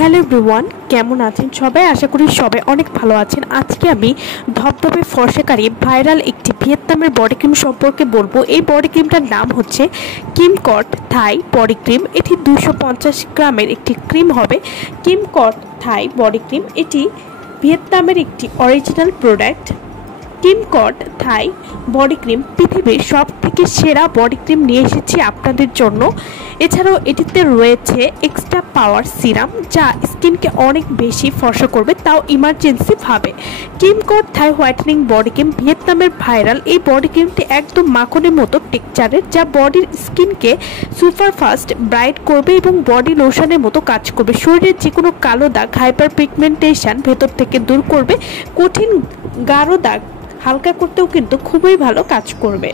Hello everyone, কেমন আছেন সবাই? আশা করি সবাই অনেক ভালো আছেন। আজকে আমি ধবধবে ফর্সাকারী ভাইরাল একটি ভিয়েতনামের বডি ক্রিম সম্পর্কে বলবো। এই বডি ক্রিমটার নাম হচ্ছে কিমকট থাই বডি ক্রিম। এটি 250 গ্রামের একটি ক্রিম হবে। কিমকট থাই বডি ক্রিম এটি ভিয়েতনামের একটি অরিজিনাল প্রোডাক্ট। কিমকট থাই বডি ক্রিম পৃথিবীর সব থেকে সেরা বডি ক্রিম নিয়ে এসেছি আপনাদের জন্য। এছাড়াও এটিতে রয়েছে এক্সট্রা পাওয়ার সিরাম, যা স্কিনকে অনেক বেশি ফর্সা করবে, তাও ইমার্জেন্সিভাবে। কিমকট থাই হোয়াইটেনিং বডি ক্রিম ভিয়েতনামের ভাইরাল। এই বডি ক্রিমটি একদম মাখনের মতো টেক্সচারের, যা বডির স্কিনকে সুপার ফাস্ট ব্রাইট করবে এবং বডি লোশনের মতো কাজ করবে। শরীরের যে কোনো কালো দাগ, হাইপার পিগমেন্টেশন ভেতর থেকে দূর করবে। কঠিন গাঢ় দাগ হালকা করতেও কিন্তু খুবই ভালো কাজ করবে।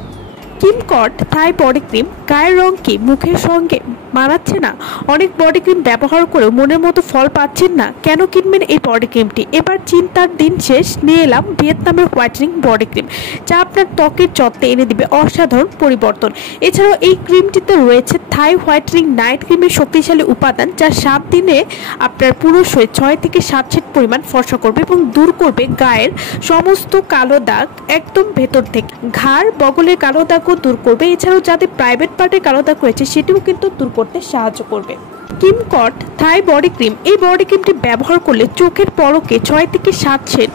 কিমকট থাই বডি ক্রিম গায়ের রং কি মুখের সঙ্গে মানাচ্ছে না? অনেক বডি ক্রিম ব্যবহার করে মনের মতো ফল পাচ্ছেন না? কেন কিনবেন এই বডি ক্রিমটি? এবার চিন্তার দিন শেষ, নিয়ে এলাম ভিয়েতনামের হোয়াইটেনিং বডি ক্রিম, যা আপনার ত্বকের যত্নে এনে দিবে অসাধারণ পরিবর্তন। এছাড়াও এই ক্রিমটিতে রয়েছে থাই হোয়াইটেনিং নাইট ক্রিমের শক্তিশালী উপাদান, যা 7 দিনে আপনার পুরো শরীর 6 থেকে 7 সেট পরিমাণ ফর্সা করবে এবং দূর করবে গায়ের সমস্ত কালো দাগ একদম ভেতর থেকে। ঘাড় বগলের কালো দাগও দূর করবে। এছাড়াও যাদের প্রাইভেট পার্টে কালো দাগ রয়েছে সেটিও কিন্তু দূর করতে সাহায্য করবে। কিমকট থাই বডি ক্রিম, এই বডি ক্রিমটি ব্যবহার করলে চোখের পলকে 6 থেকে 7 সেট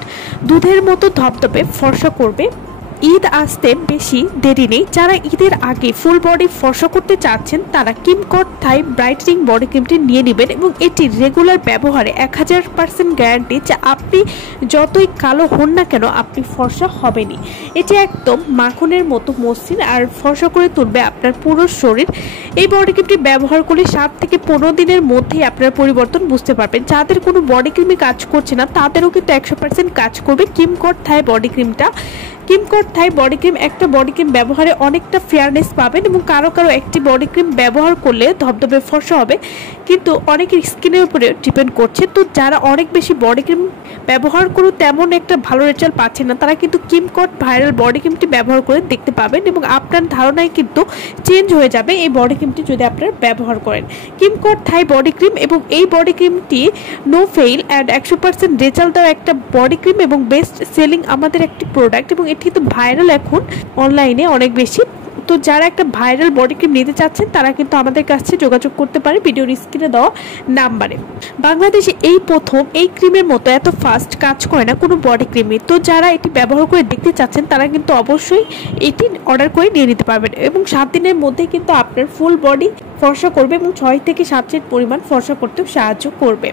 দুধের মতো ধবধবে ফর্সা করবে। ঈদ আসতে বেশি দেরি নেই। যারা ঈদের আগে ফুল বডি ফর্সা করতে চাচ্ছেন তারা কিমকট থাই ব্রাইটেনিং বডি ক্রিমটি নিয়ে নেবেন এবং এটি রেগুলার ব্যবহারে 1000% গ্যারান্টি, যা আপনি যতই কালো হন না কেন আপনি ফর্সা হবেনই। এটি একদম মাখনের মতো মসৃণ আর ফর্সা করে তুলবে আপনার পুরো শরীর। এই বডি ক্রিমটি ব্যবহার করলে 7 থেকে 15 দিনের মধ্যেই আপনার পরিবর্তন বুঝতে পারবেন। যাদের কোনো বডি ক্রিমই কাজ করছে না তাদেরও কিন্তু 100% কাজ করবে কিমকট থাই বডি ক্রিমটা। কিমকট থাই বডি ক্রিম, একটা বডি ক্রিম ব্যবহারে অনেকটা ফেয়ারনেস পাবেন এবং কারো কারো একটি বডি ক্রিম ব্যবহার করলে ধবধবে ফর্সা হবে, কিন্তু অনেকের স্কিনের উপরে ডিপেন্ড করছে। তো যারা অনেক বেশি বডি ক্রিম ব্যবহার করে তেমন একটা ভালো রেজাল্ট পাচ্ছেন না, তারা কিন্তু কিমকট ভাইরাল বডি ক্রিমটি ব্যবহার করে দেখতে পাবেন এবং আপনার ধারণায় কিন্তু চেঞ্জ হয়ে যাবে এই বডি ক্রিমটি যদি আপনারা ব্যবহার করেন। কিমকট থাই বডি ক্রিম এবং এই বডি ক্রিমটি নো ফেইল অ্যান্ড 100% রেজাল্ট দেওয়া একটা বডি ক্রিম এবং বেস্ট সেলিং আমাদের একটি প্রোডাক্ট, এবং এটি তো ভাইরাল এখন অনলাইনে অনেক বেশি। তো যারা একটা ভাইরাল বডি ক্রিম নিতে চাচ্ছেন তারা কিন্তু আমাদের কাছে যোগাযোগ করতে পারে ভিডিওর স্ক্রিনে দেওয়া নাম্বারে। বাংলাদেশে এই প্রথম এই ক্রিমের মতো এত ফাস্ট কাজ করে না কোনো বডি ক্রিমই। তো যারা এটি ব্যবহার করে দেখতে চাচ্ছেন তারা কিন্তু অবশ্যই এটি অর্ডার করে নিয়ে নিতে পারবেন এবং 7 দিনের মধ্যে কিন্তু আপনার ফুল বডি ফর্সা করবে এবং 6 থেকে 7 সেট পরিমাণ ফর্সা করতেও সাহায্য করবে।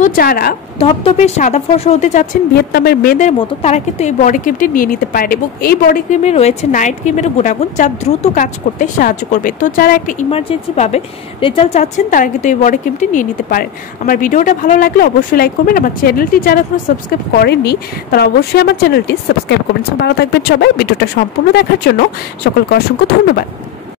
তো যারা ধবধবে সাদা ফর্সা হতে চাচ্ছেন ভিয়েতনামের মেয়েদের মতো তারা কিন্তু এই বডি ক্রিমটি নিয়ে নিতে পারেন এবং এই বডি ক্রিমে রয়েছে নাইট ক্রিমের গুণাগুণ, যা দ্রুত কাজ করতে সাহায্য করবে। তো যারা একটা ইমার্জেন্সিভাবে রেজাল্ট চাচ্ছেন তারা কিন্তু এই বডি ক্রিমটি নিয়ে নিতে পারেন। আমার ভিডিওটা ভালো লাগলে অবশ্যই লাইক করবেন। আমার চ্যানেলটি যারা এখনো সাবস্ক্রাইব করেননি তারা অবশ্যই আমার চ্যানেলটি সাবস্ক্রাইব করবেন। ভালো থাকবেন সবাই। ভিডিওটা সম্পূর্ণ দেখার জন্য সকলকে অসংখ্য ধন্যবাদ।